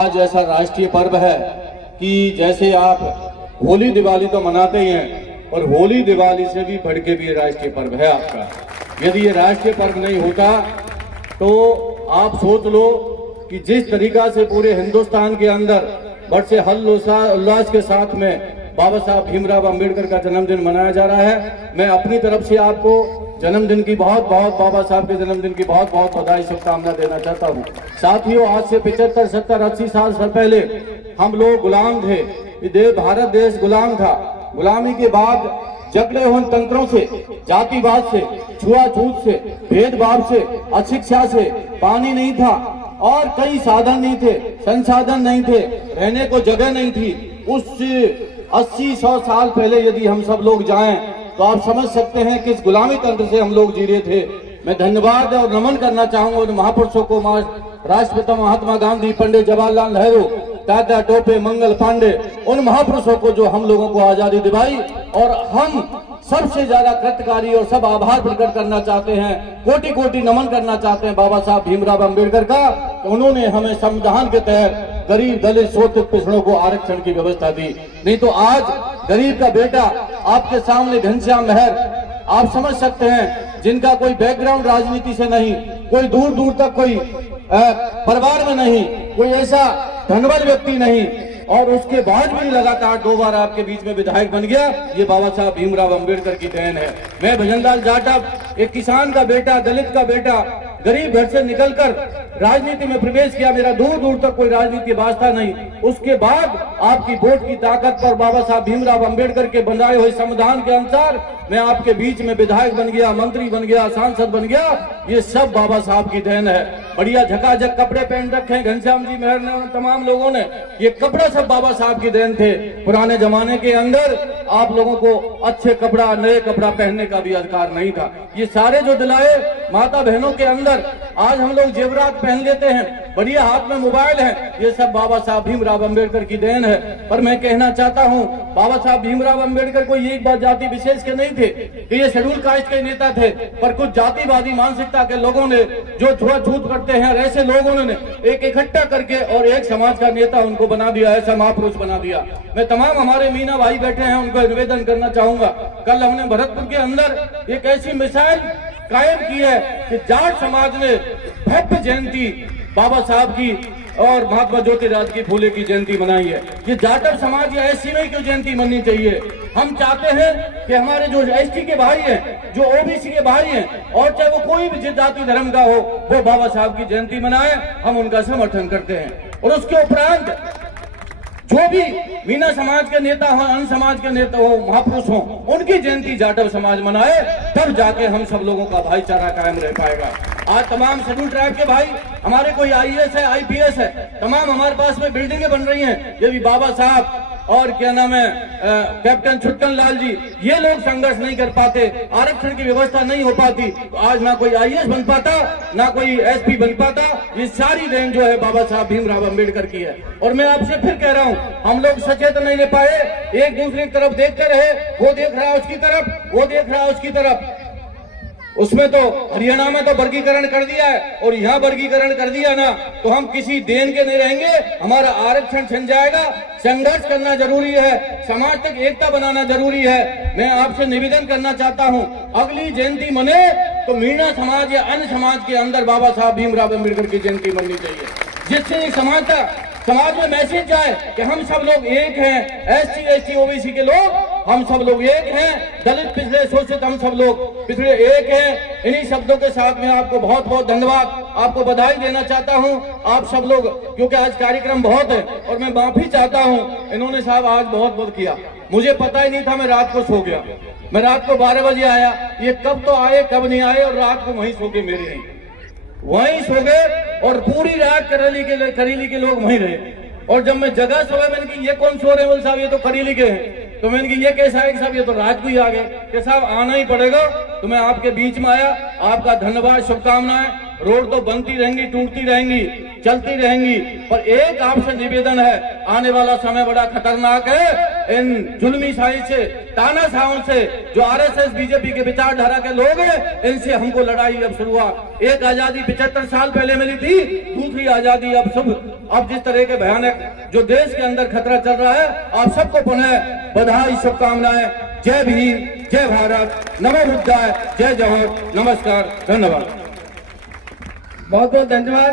आज ऐसा राष्ट्रीय पर्व है कि जैसे आप होली दिवाली तो मनाते ही हैं और होली दिवाली से भी बढ़ के भी ये राष्ट्रीय पर्व है आपका। यदि ये राष्ट्रीय पर्व नहीं होता तो आप सोच लो कि जिस तरीका से पूरे हिंदुस्तान के अंदर बड़े से उल्लास के साथ में बाबा साहब भीमराव अंबेडकर का जन्मदिन मनाया जा रहा है, मैं अपनी तरफ से आपको जन्मदिन की बाबा साहब के जन्मदिन की बहुत बधाई शुभकामना देना चाहता हूँ। साथियों, आज से 75, 70, 80 साल पहले हम लोग गुलाम थे। भारत देश गुलाम था। गुलामी के बाद जकड़े हुए तंत्रों से, जातिवाद से, छुआछूत से, भेदभाव से, अशिक्षा से, पानी नहीं था और कई साधन नहीं थे, संसाधन नहीं थे, रहने को जगह नहीं थी। उस 80-100 साल पहले यदि हम सब लोग जाएं तो आप समझ सकते हैं कि इस गुलामी तंत्र से हम लोग जी रहे थे। मैं धन्यवाद और नमन करना चाहूंगा उन महापुरुषों को, राष्ट्रपिता महात्मा गांधी, पंडित जवाहरलाल नेहरू, दादा टोपे, मंगल पांडे, उन महापुरुषों को जो हम लोगों को आजादी दिलाई। और हम सबसे ज्यादा कृतकारी और सब आभार प्रकट करना चाहते हैं, कोटि कोटि नमन करना चाहते हैं बाबा साहब भीमराव अंबेडकर का। तो उन्होंने हमें संविधान के तहत गरीब, दलित, शोषित पिछड़ों को आरक्षण की व्यवस्था दी। नहीं तो आज गरीब का बेटा आपके सामने घनश्याम मेहर, आप समझ सकते हैं, जिनका कोई बैकग्राउंड राजनीति से नहीं, कोई दूर दूर तक कोई परिवार में नहीं, कोई ऐसा धनवान व्यक्ति नहीं, और उसके बाद भी लगातार 2 बार आपके बीच में विधायक बन गया। ये बाबा साहब भीमराव अंबेडकर की देन है। मैं भजनलाल जाटव, एक किसान का बेटा, दलित का बेटा, गरीब घर से निकलकर राजनीति में प्रवेश किया। मेरा दूर दूर तक कोई राजनीति वास्ता नहीं। उसके बाद आपकी वोट की ताकत पर बाबा साहब भीमराव अंबेडकर के बनाए हुए संविधान के अनुसार मैं आपके बीच में विधायक बन गया, मंत्री बन गया, सांसद बन गया। ये सब बाबा साहब की देन है। बढ़िया झकाझक कपड़े पहन रखे हैं घनश्याम जी मेहर ने, तमाम लोगों ने। ये कपड़े सब बाबा साहब की देन थे। पुराने जमाने के अंदर आप लोगों को अच्छे कपड़ा, नए कपड़ा पहनने का भी अधिकार नहीं था। ये सारे जो दिलाए माता बहनों के अंदर आज हम लोग जेवरात पहन लेते हैं, बढ़िया हाथ में मोबाइल है, ये सब बाबा साहब भीमराव अंबेडकर की देन है। पर मैं कहना चाहता हूँ, बाबा साहब भीमराव अंबेडकर कोई एक बात जाति विशेष के नहीं थे कि ये शेड्यूल कास्ट के नेता थे, पर कुछ जातिवादी मानसिकता के लोगों ने जो छुआछूत करते हैं, ऐसे लोगों ने एक इकट्ठा करके और एक समाज का नेता उनको बना दिया, ऐसा महापुरुष बना दिया। मैं तमाम हमारे मीना भाई बैठे हैं, उनको निवेदन करना चाहूंगा। कल हमने भरतपुर के अंदर एक ऐसी मिसाइल कायम की है कि जाट समाज ने भव्य जयंती बाबा साहब की और महात्मा ज्योतिरादित्य फूले की जयंती मनाई है। ये जाटव समाज या एससी में क्यों जयंती मननी चाहिए? हम चाहते हैं कि हमारे जो एसटी के भाई हैं, जो ओबीसी के भाई हैं, और चाहे वो कोई भी जाति धर्म का हो, वो बाबा साहब की जयंती मनाए। हम उनका समर्थन करते हैं। और उसके उपरांत जो भी मीना समाज के नेता हो, अन्य समाज के नेता हो, महापुरुष हो, उनकी जयंती जाटव समाज मनाए, तब जाके हम सब लोगों का भाईचारा कायम रह पाएगा। आज तमाम शेड्यूल ट्राइब के भाई, हमारे कोई आईएएस है, आईपीएस है, तमाम हमारे पास में बिल्डिंगें बन रही हैं। ये भी बाबा साहब और क्या नाम है, कैप्टन छुट्टन लाल जी, ये लोग संघर्ष नहीं कर पाते, आरक्षण की व्यवस्था नहीं हो पाती, तो आज ना कोई आईएएस बन पाता, ना कोई एसपी बन पाता। ये सारी देन जो है बाबा साहब भीमराव अंबेडकर की है। और मैं आपसे फिर कह रहा हूँ, हम लोग सचेत नहीं रह पाए, एक दूसरे की तरफ देखते रहे, वो देख रहा है उसकी तरफ, वो देख रहा है उसकी तरफ। उसमें तो हरियाणा में तो वर्गीकरण कर दिया है और यहाँ वर्गीकरण कर दिया ना, तो हम किसी देन के नहीं रहेंगे, हमारा आरक्षण छिन जाएगा। संघर्ष करना जरूरी है, समाज तक एकता बनाना जरूरी है। मैं आपसे निवेदन करना चाहता हूँ, अगली जयंती मने तो मीना समाज या अन्य समाज के अंदर बाबा साहब भीमराव अंबेडकर की जयंती मननी चाहिए, जिससे समाज में मैसेज जाए कि हम सब लोग एक हैं। एससी, एसटी, ओबीसी के लोग हम सब लोग एक हैं, दलित, पिछड़े, शोषित हम सब लोग पिछड़े एक हैं। इन्हीं शब्दों के साथ में आपको बहुत बहुत धन्यवाद, आपको बधाई देना चाहता हूं। आप सब लोग, क्योंकि आज कार्यक्रम बहुत है और मैं माफी चाहता हूं, इन्होंने साहब आज बहुत किया, मुझे पता ही नहीं था, मैं रात को सो गया। मैं रात को 12 बजे आया, ये कब तो आए कब नहीं आए, और रात को वहीं सो के मेरे वहीं सो गए और पूरी रात करेली के लोग वहीं रहे। और जब मैं जगह सुबह मैंने कि ये कौन सो रहे हैं, बोल साहब ये तो करेली के हैं। तो मैंने कि ये कैसा है साहब, ये तो रात को ही आ गए कि साहब आना ही पड़ेगा। तो मैं आपके बीच में आया, आपका धन्यवाद, शुभकामनाएं। रोड तो बनती रहेंगी, टूटती रहेंगी, चलती रहेंगी, पर एक आपसे निवेदन है, आने वाला समय बड़ा खतरनाक है। इन जुल्मी शाही से, तानाशाहों से, जो आरएसएस बीजेपी के विचारधारा के लोग हैं, इनसे हमको लड़ाई अब शुरू हुआ। एक आजादी 75 साल पहले मिली थी, दूसरी आजादी अब जिस तरह के भयानक जो देश के अंदर खतरा चल रहा है, आप सबको पुनः बधाई, शुभकामनाएं। जय भीम, जय भारत, नमो बुद्धाय, जय जवाहर, नमस्कार, धन्यवाद। बहुत बहुत धन्यवाद।